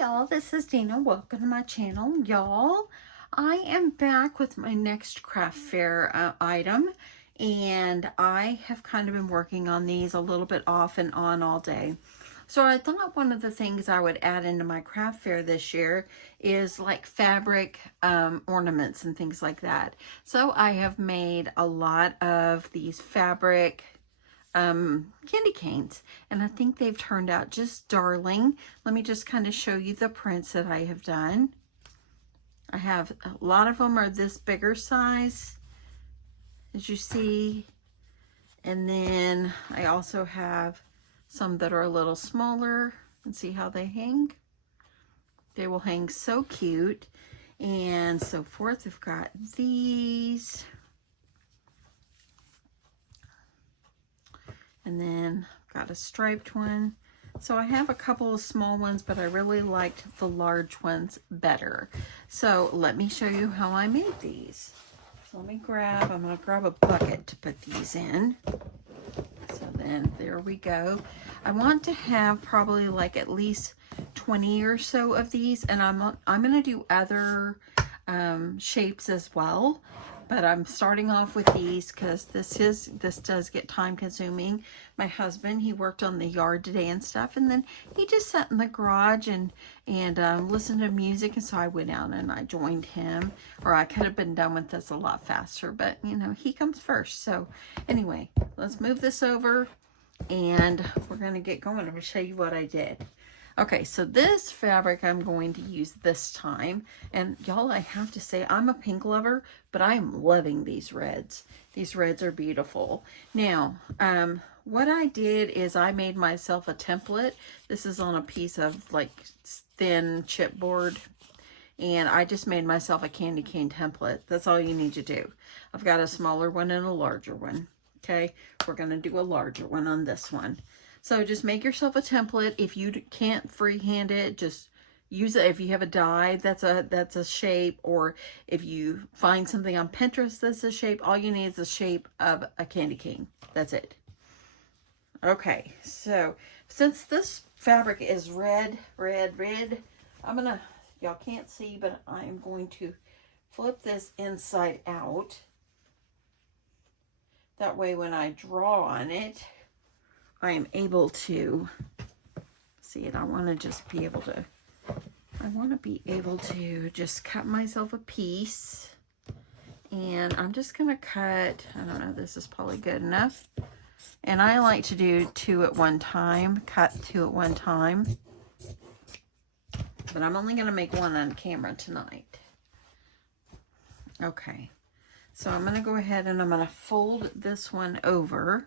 y'all, this is Dana. Welcome to my channel. Y'all, I am back with my next craft fair item, and I have kind of been working on these a little bit off and on all day. So I thought one of the things I would add into my craft fair this year is like fabric ornaments and things like that. So I have made a lot of these fabric candy canes, and I think they've turned out just darling. Let me just kind of show you the prints that I have done. I have a lot of them are this bigger size, as you see, and then I also have some that are a little smaller, and see how they hang. They will hang so cute and so forth. We've got these. And then I've got a striped one. So I have a couple of small ones, but I really liked the large ones better. So let me show you how I made these. So I'm gonna grab a bucket to put these in. So then there we go. I want to have probably like at least 20 or so of these, and I'm gonna do other shapes as well. But I'm starting off with these because this does get time consuming. My husband, he worked on the yard today and stuff, and then he just sat in the garage and listened to music, and so I went out and I joined him. Or I could have been done with this a lot faster, but you know, he comes first. So anyway, let's move this over and we're gonna get going. I'm gonna show you what I did. Okay, so this fabric I'm going to use this time, and y'all, I have to say, I'm a pink lover, but I'm loving these reds. These reds are beautiful. Now, what I did is I made myself a template. This is on a piece of like thin chipboard, and I just made myself a candy cane template. That's all you need to do. I've got a smaller one and a larger one. Okay, we're gonna do a larger one on this one. So just make yourself a template. If you can't freehand it, just use it. If you have a die that's a shape, or if you find something on Pinterest that's a shape, all you need is the shape of a candy cane. That's it. Okay, so since this fabric is red, I'm gonna, y'all can't see, but I am going to flip this inside out. That way when I draw on it, I am able to see it. I want to be able to just cut myself a piece, and I'm just going to cut, I don't know, this is probably good enough. And I like to do two at one time, cut two at one time, but I'm only going to make one on camera tonight. Okay, so I'm going to go ahead and I'm going to fold this one over,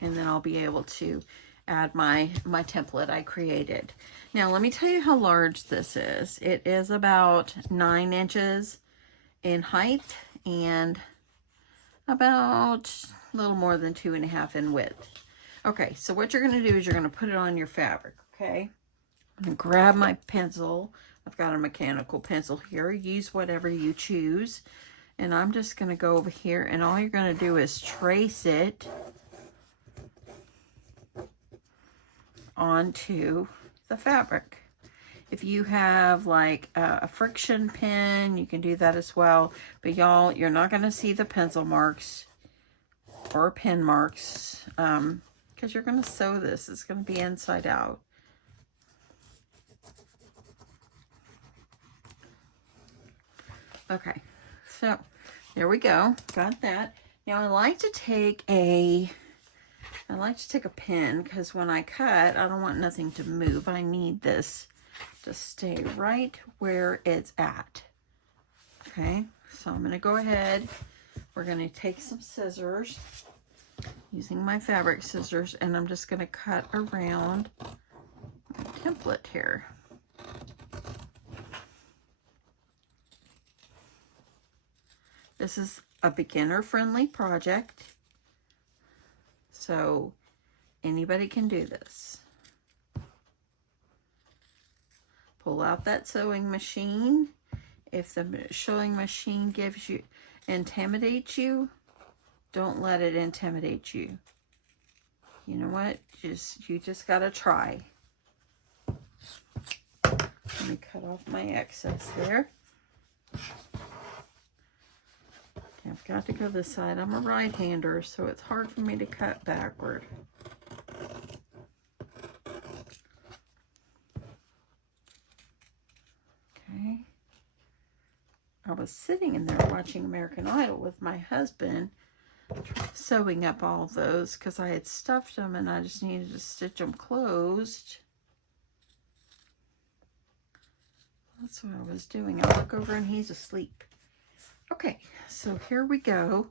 and then I'll be able to add my template I created. Now, let me tell you how large this is. It is about 9 inches in height and about a little more than 2.5 in width. Okay, so what you're going to do is you're going to put it on your fabric, okay? I'm going to grab my pencil. I've got a mechanical pencil here. Use whatever you choose. And I'm just going to go over here, and all you're going to do is trace it onto the fabric. If you have like a friction pen, you can do that as well. But y'all, you're not going to see the pencil marks or pen marks because you're going to sew this. It's going to be inside out. Okay, so there we go. Got that. Now I like to take a pen, because when I cut, I don't want nothing to move. I need this to stay right where it's at. Okay, so I'm going to go ahead. We're going to take some scissors, using my fabric scissors, and I'm just going to cut around my template here. This is a beginner-friendly project, so anybody can do this. Pull out that sewing machine. If the sewing machine intimidates you, don't let it intimidate you. You know what? You just gotta try. Let me cut off my excess there. Okay, I've got to go this side. I'm a right-hander, so it's hard for me to cut backward. Okay. I was sitting in there watching American Idol with my husband, sewing up all of those because I had stuffed them and I just needed to stitch them closed. That's what I was doing. I look over and he's asleep. Okay, so here we go.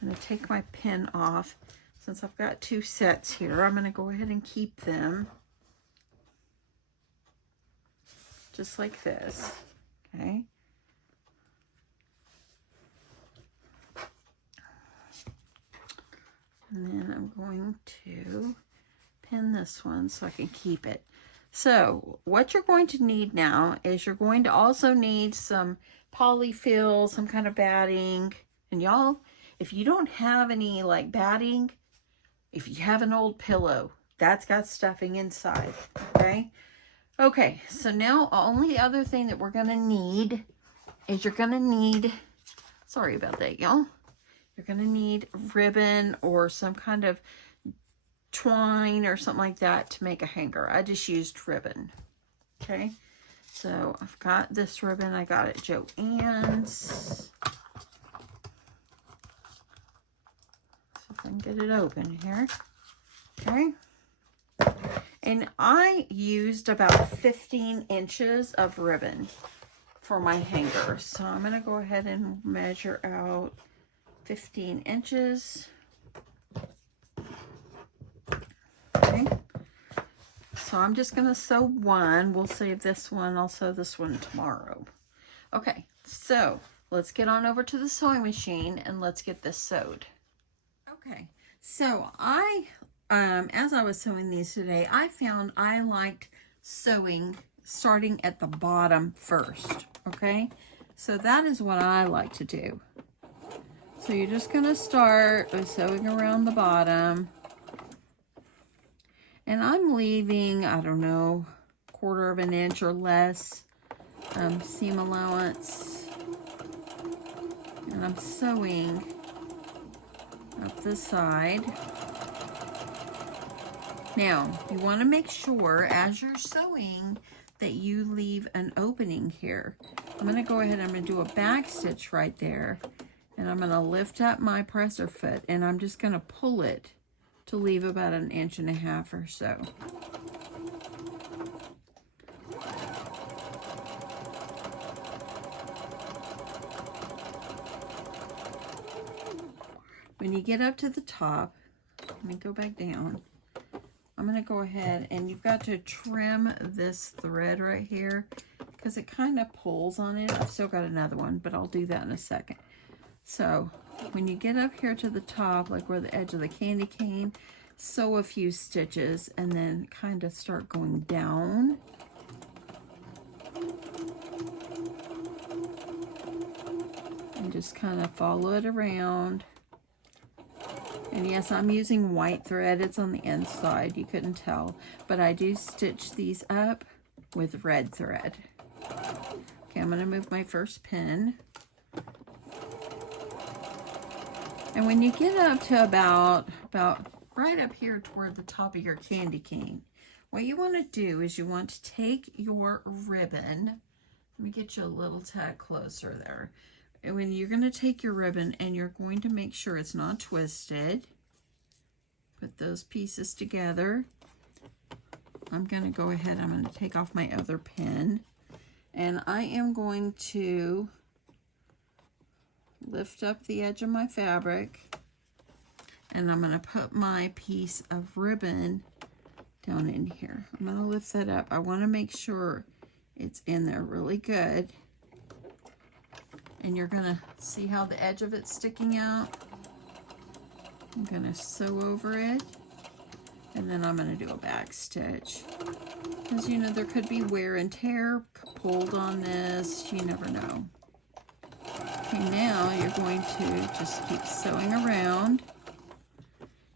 I'm going to take my pin off. Since I've got 2 sets here, I'm going to go ahead and keep them just like this. Okay. And then I'm going to pin this one so I can keep it. So what you're going to need now is you're going to also need some polyfill, some kind of batting. And y'all, if you don't have any like batting, if you have an old pillow, that's got stuffing inside, okay? Okay, so now the only other thing that we're gonna need is you're gonna need, sorry about that, y'all. You're gonna need ribbon or some kind of twine or something like that to make a hanger. I just used ribbon. Okay, so I've got this ribbon. I got it at Joann's. See if I can get it open here. Okay, and I used about 15 inches of ribbon for my hanger. So I'm gonna go ahead and measure out 15 inches. Okay, so I'm just going to sew one. We'll save this one. I'll sew this one tomorrow. Okay, so let's get on over to the sewing machine and let's get this sewed. Okay, so as I was sewing these today, I found I liked sewing starting at the bottom first. Okay, so that is what I like to do. So you're just going to start by sewing around the bottom. And I'm leaving, I don't know, 1/4 of an inch or less seam allowance. And I'm sewing up the side. Now, you want to make sure as you're sewing that you leave an opening here. I'm going to go ahead and I'm going to do a back stitch right there. And I'm going to lift up my presser foot and I'm just going to pull it to leave about 1.5 inches or so. When you get up to the top, let me go back down. I'm going to go ahead and you've got to trim this thread right here because it kind of pulls on it. I've still got another one, but I'll do that in a second. So when you get up here to the top, like where the edge of the candy cane, sew a few stitches and then kind of start going down. And just kind of follow it around. And yes, I'm using white thread. It's on the inside. You couldn't tell. But I do stitch these up with red thread. Okay, I'm going to move my first pin. And when you get up to about right up here toward the top of your candy cane, what you want to do is you want to take your ribbon. Let me get you a little tad closer there. And when you're going to take your ribbon and you're going to make sure it's not twisted, put those pieces together. I'm going to go ahead, I'm going to take off my other pin, and I am going to lift up the edge of my fabric, and I'm going to put my piece of ribbon down in here. I'm going to lift that up. I want to make sure it's in there really good. And you're going to see how the edge of it's sticking out. I'm going to sew over it. And then I'm going to do a back stitch. Because, you know, there could be wear and tear pulled on this. You never know. Okay, now you're going to just keep sewing around.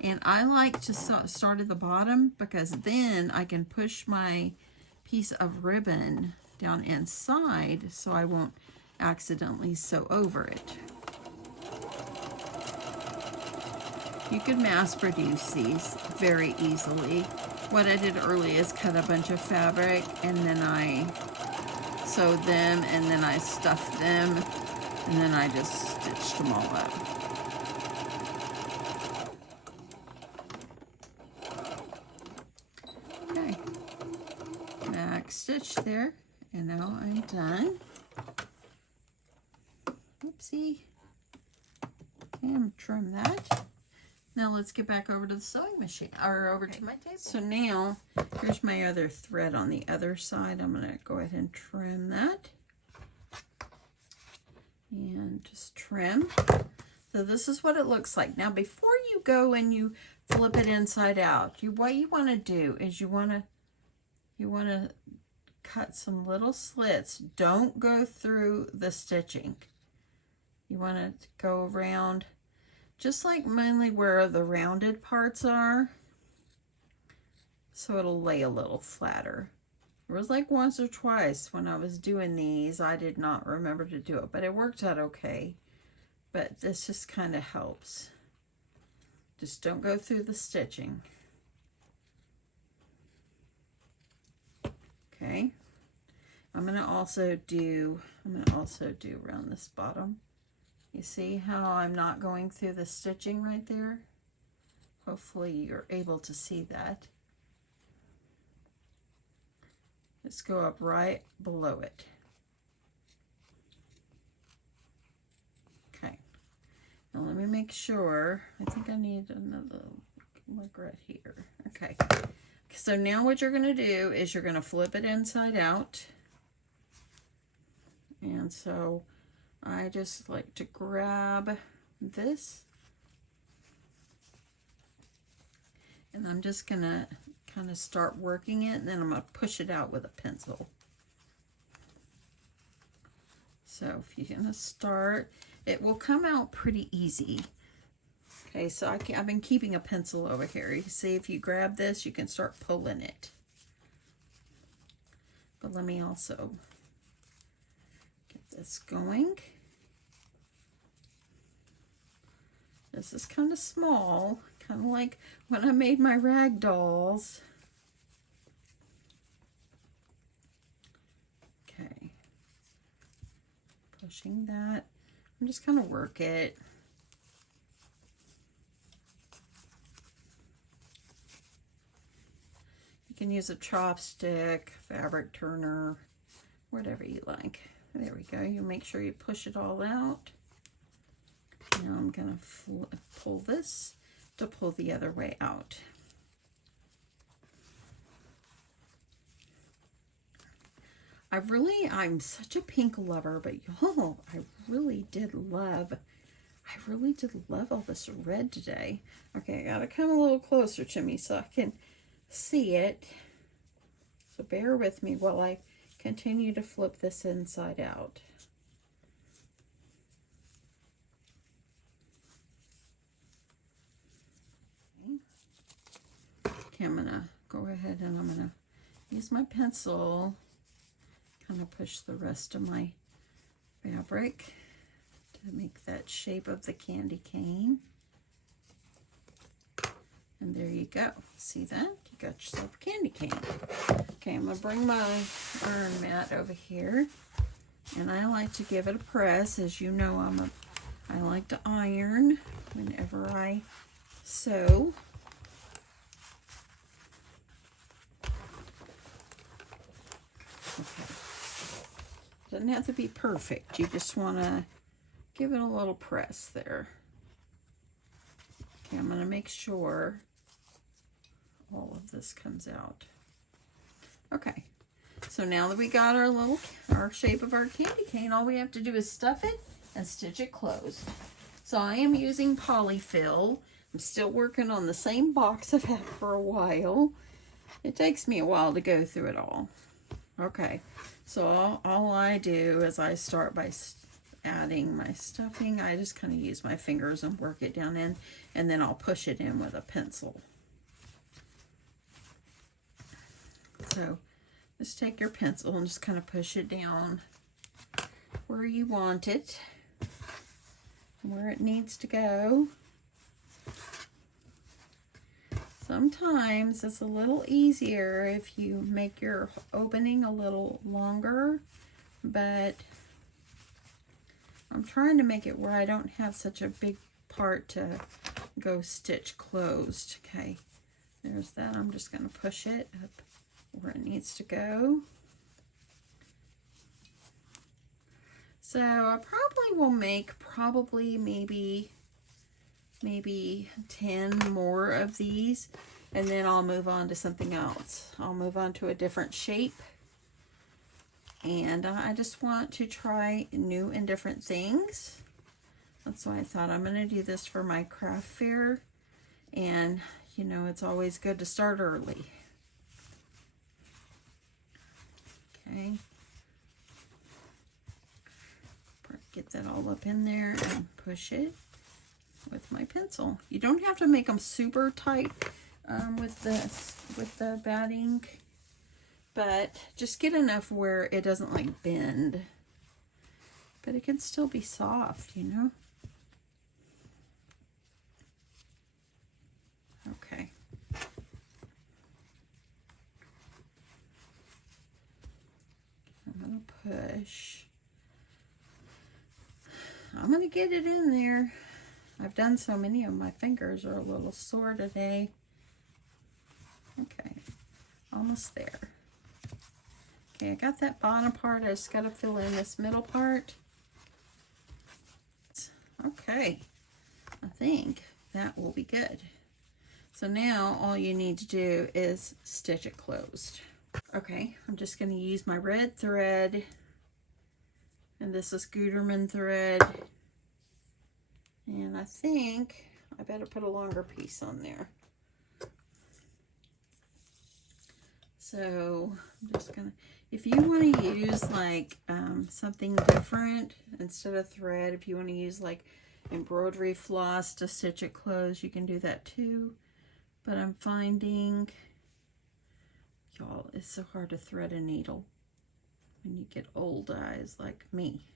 And I like to start at the bottom because then I can push my piece of ribbon down inside so I won't accidentally sew over it. You could mass produce these very easily. What I did early is cut a bunch of fabric and then I sewed them and then I stuffed them and then I just stitched them all up. Okay, back stitch there, and now I'm done. Oopsie. Okay, I'm gonna trim that. Now let's get back over to the sewing machine, or over to my table. So now, here's my other thread on the other side. I'm gonna go ahead and trim that. And just trim. So this is what it looks like. Now before you go and you flip it inside out, what you wanna do is you wanna cut some little slits. Don't go through the stitching. You wanna go around just like mainly where the rounded parts are, so it'll lay a little flatter. It was like once or twice when I was doing these, I did not remember to do it, but it worked out okay. But this just kind of helps. Just don't go through the stitching. Okay. I'm gonna also do around this bottom. You see how I'm not going through the stitching right there? Hopefully you're able to see that. Let's go up right below it. Okay. Now let me make sure. I think I need another look right here. Okay. So now what you're going to do is you're going to flip it inside out. And so I just like to grab this, and I'm just gonna kind of start working it, and then I'm gonna push it out with a pencil. So if you're gonna start, it will come out pretty easy. Okay, so I've been keeping a pencil over here. You see, if you grab this, you can start pulling it. But let me also get this going. This is kind of small, kind of like when I made my rag dolls. Okay, pushing that. I'm just gonna work it. You can use a chopstick, fabric turner, whatever you like. There we go. You make sure you push it all out. Now I'm going to pull this to pull the other way out. I'm such a pink lover, but y'all, I really did love all this red today. Okay, I got to come a little closer to me so I can see it. So bear with me while I continue to flip this inside out. Okay, I'm gonna go ahead and I'm gonna use my pencil, kind of push the rest of my fabric to make that shape of the candy cane. And there you go. See that? You got yourself a candy cane. Okay, I'm gonna bring my iron mat over here, and I like to give it a press. As you know, I like to iron whenever I sew. Okay. Doesn't have to be perfect. You just want to give it a little press there. Okay, I'm going to make sure all of this comes out. Okay, so now that we got our shape of our candy cane, all we have to do is stuff it and stitch it closed. So I am using polyfill. I'm still working on the same box I've had for a while. It takes me a while to go through it all. Okay, so all I do is I start by adding my stuffing. I just kind of use my fingers and work it down in, and then I'll push it in with a pencil. So Just take your pencil and just kind of push it down where you want it, where it needs to go. Sometimes it's a little easier if you make your opening a little longer, but I'm trying to make it where I don't have such a big part to go stitch closed. Okay, there's that. I'm just going to push it up where it needs to go. So I probably will make maybe 10 more of these, and then I'll move on to something else. I'll move on to a different shape, and I just want to try new and different things. That's why I thought I'm going to do this for my craft fair, and you know, it's always good to start early. Okay, get that all up in there and push it with my pencil. You don't have to make them super tight with the batting, but just get enough where it doesn't like bend, but it can still be soft, you know. Okay. I'm gonna push. I'm gonna get it in there. I've done so many of my fingers are a little sore today. Okay, almost there. Okay, I got that bottom part. I just gotta fill in this middle part. Okay, I think that will be good. So now all you need to do is stitch it closed. Okay, I'm just gonna use my red thread, and this is Gutermann thread. And I think I better put a longer piece on there. So I'm just gonna, if you want to use like something different instead of thread, if you want to use like embroidery floss to stitch it closed, you can do that too. But I'm finding, y'all, it's so hard to thread a needle when you get old eyes like me.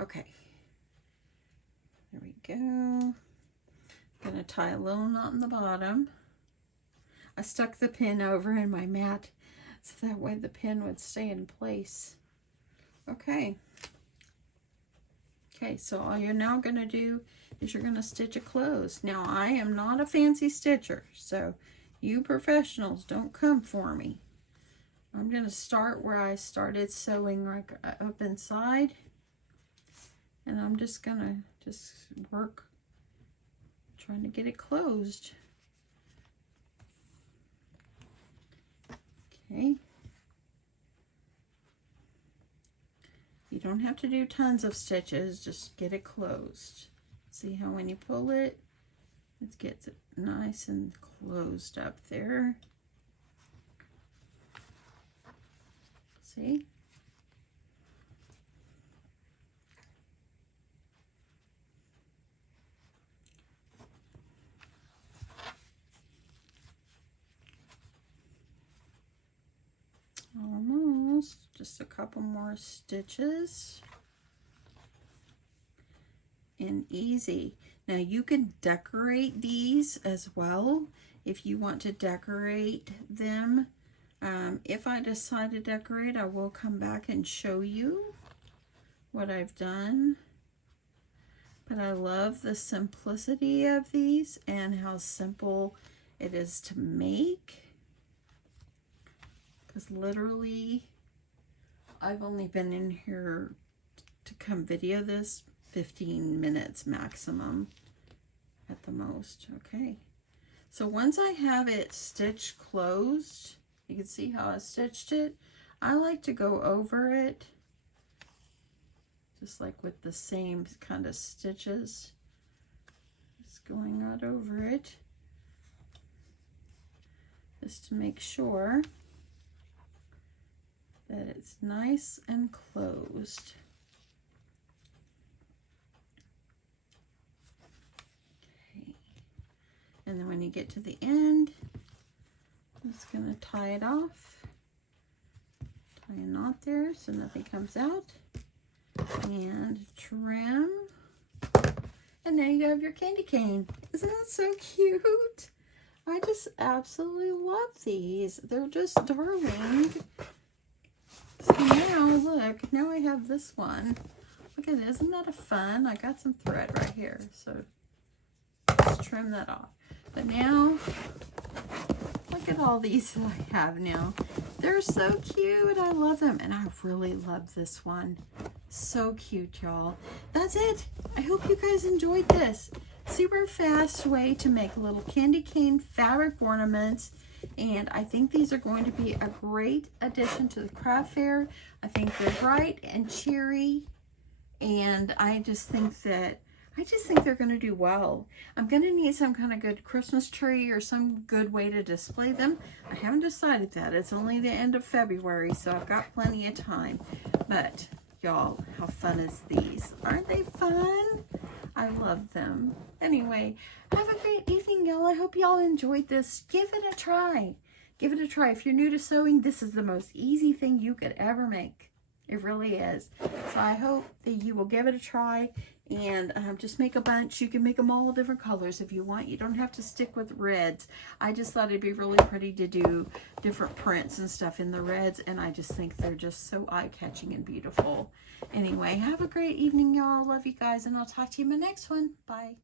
Okay. There we go. I'm gonna tie a little knot in the bottom. I stuck the pin over in my mat so that way the pin would stay in place. Okay. Okay, so all you're now gonna do is you're gonna stitch it closed. Now I am not a fancy stitcher, so you professionals don't come for me. I'm gonna start where I started sewing, like up inside, and I'm just gonna work trying to get it closed. Okay. You don't have to do tons of stitches, just get it closed. See how when you pull it, it gets it nice and closed up there. See? Almost, just a couple more stitches. And easy. Now you can decorate these as well if you want to decorate them. If I decide to decorate, I will come back and show you what I've done. But I love the simplicity of these and how simple it is to make. Because literally, I've only been in here to come video this 15 minutes maximum at the most. Okay, so once I have it stitched closed, you can see how I stitched it. I like to go over it just like with the same kind of stitches, just going out over it just to make sure that it's nice and closed. Okay. And then when you get to the end, I'm just going to tie it off tie a knot there so nothing comes out. And trim. And now you have your candy cane. Isn't that so cute? I just absolutely love these. They're just darling. So now, look, now I have this one. Look at it, isn't that a fun? I got some thread right here, so just trim that off. But now, look at all these that I have now. They're so cute. I love them, and I really love this one. So cute, y'all. That's it. I hope you guys enjoyed this. Super fast way to make little candy cane fabric ornaments. And I think these are going to be a great addition to the craft fair. I think they're bright and cheery. And I just think they're going to do well. I'm going to need some kind of good Christmas tree or some good way to display them. I haven't decided that. It's only the end of February, so I've got plenty of time. But y'all, how fun is these? Aren't they fun? I love them. Anyway, have a great evening, y'all. I hope y'all enjoyed this. Give it a try. Give it a try. If you're new to sewing, this is the most easy thing you could ever make. It really is. So I hope that you will give it a try and just make a bunch. You can make them all different colors if you want. You don't have to stick with reds. I just thought it'd be really pretty to do different prints and stuff in the reds, and I just think they're just so eye-catching and beautiful. Anyway, have a great evening, y'all. Love you guys, and I'll talk to you in my next one. Bye.